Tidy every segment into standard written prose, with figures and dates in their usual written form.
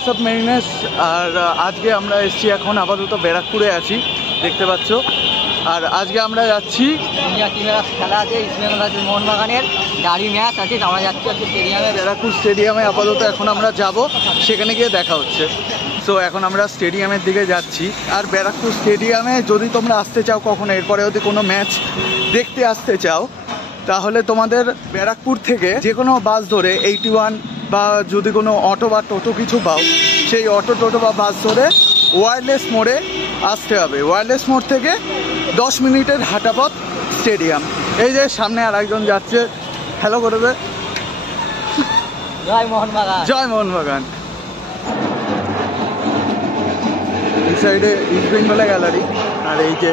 WhatsApp মেরিনেস। আর আজকে আমরা এসেছি, এখন আপাতত ব্যারাকপুরে আছি, দেখতে পাচ্ছ। আর আজকে আমরা যাচ্ছি, ইন্ডিয়া টিমের খেলা আছে, ইস্টবেঙ্গল আছে মোহনবাগানের, গাড়ি ম্যাচ আছে। আমরা যাচ্ছি আজকে স্টেডিয়ামে, ব্যারাকপুর স্টেডিয়ামে আপাতত এখন আমরা যাব, সেখানে গিয়ে দেখা হচ্ছে। সো এখন আমরা স্টেডিয়ামের দিকে যাচ্ছি। আর ব্যারাকপুর স্টেডিয়ামে যদি তোমরা আসতে চাও কখনো, এরপরে যদি কোনো ম্যাচ দেখতে আসতে চাও, তাহলে তোমাদের ব্যারাকপুর থেকে যে কোনো বাস ধরে 81 বা যদি কোনো অটো বা টোটো কিছু পাও, সেই অটো টোটো বা বাস ধরে ওয়্যারলেস মোড়ে আসতে হবে। ওয়্যারলেস মোড় থেকে 10 মিনিটের হাঁটা পথ স্টেডিয়াম। এই যে সামনে আর একজন যাচ্ছে, হ্যালো করে দে। জয় মোহনবাগান, জয় মোহনবাগান। এই সাইডে ইস্টবেঙ্গলের গ্যালারি, আর এই যে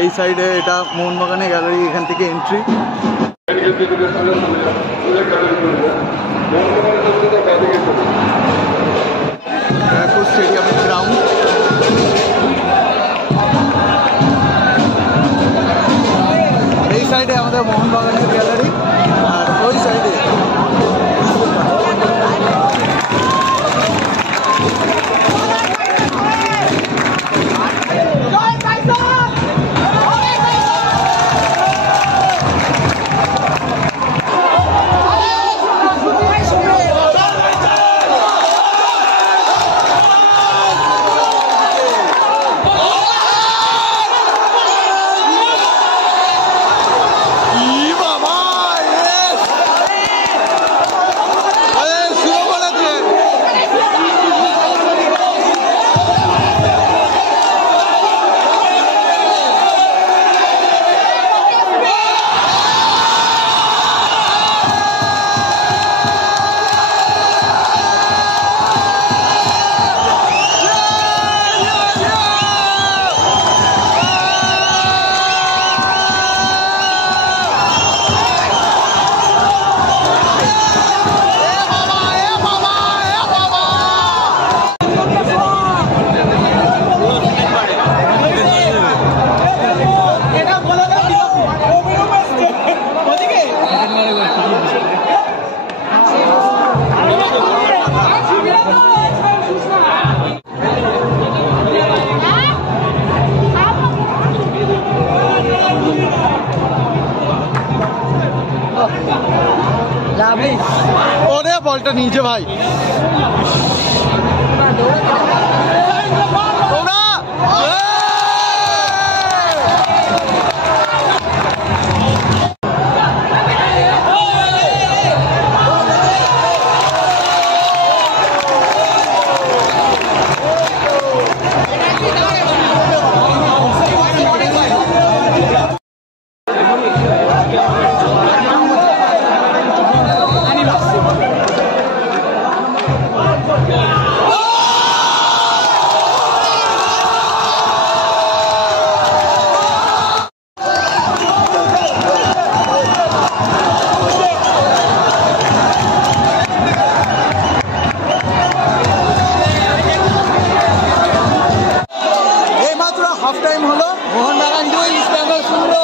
এই সাইডে এটা মোহনবাগানের গ্যালারি, এখান থেকে এন্ট্রি। ব্যারাকপুর স্টেডিয়ামের গ্রাউন্ড। এই সাইডে আমাদের মোহনবাগানের গ্যালারি, আর ওই সাইডে ওরে বলটা নিচে ভাই। হাফ টাইম হলো, মোহনবাগান 2 ইস্টবেঙ্গল 0।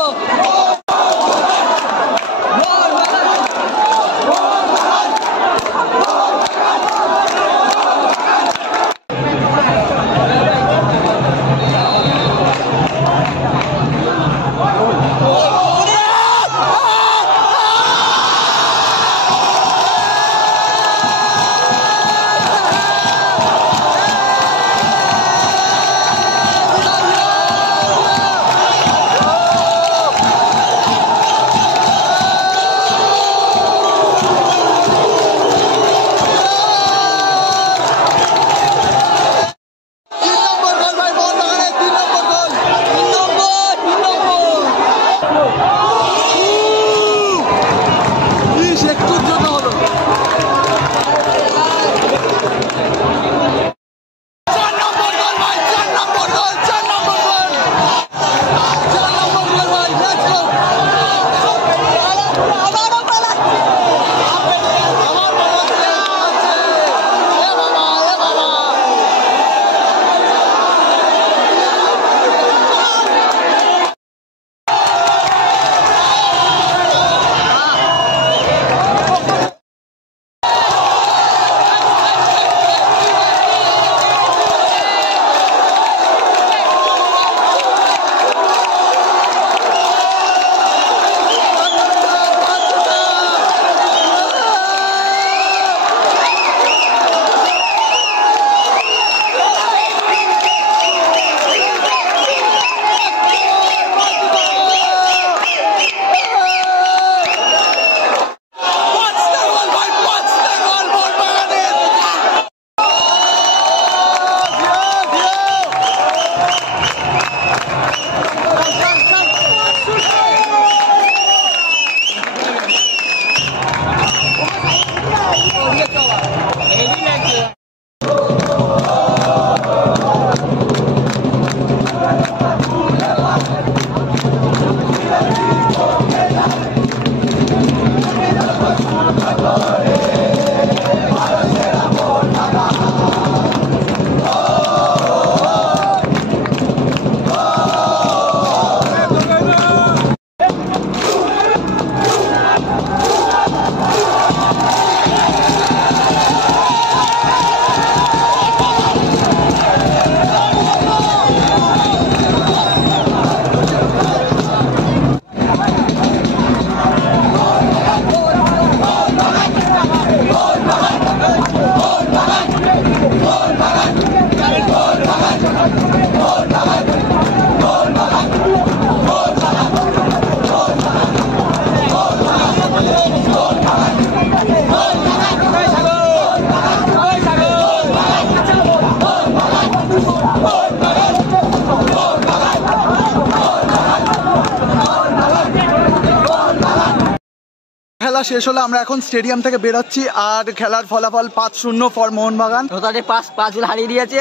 খেলা শেষ হলো, আমরা এখন স্টেডিয়াম থেকে বেরোচ্ছি আর খেলার ফলাফল 5-0 ফর মোহনবাগান। তাদের পাঁচ গোল হারিয়ে দিয়েছে,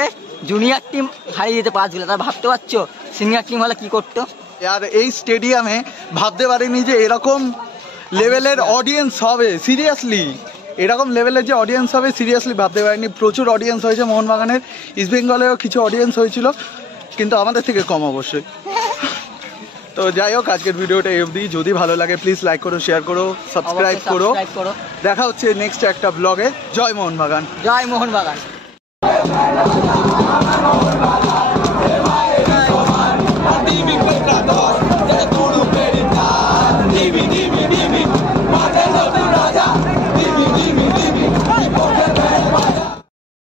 জুনিয়র টিম হারিয়ে দিতে 5 গোল। তারা ভাবতে পারছো সিনিয়র টিম হলে কি করতো। আর এই স্টেডিয়ামে ভাবতে পারিনি যে এরকম লেভেলের অডিয়েন্স হবে, সিরিয়াসলি এরকম লেভেলের যে অডিয়েন্স হবে সিরিয়াসলি ভাবতে পারিনি। প্রচুর অডিয়েন্স হয়েছে মোহনবাগানের, ইস্ট বেঙ্গলেরও কিছু অডিয়েন্স হয়েছিল, কিন্তু আমাদের থেকে কম অবশ্যই। তো যাই হোক, আজকের ভিডিওটা এই অবধি। যদি ভালো লাগে প্লিজ লাইক করো, শেয়ার করো, সাবস্ক্রাইব করো। দেখা হচ্ছে নেক্সট একটা ব্লগে। জয় মোহনবাগান। জয় মোহনবাগান।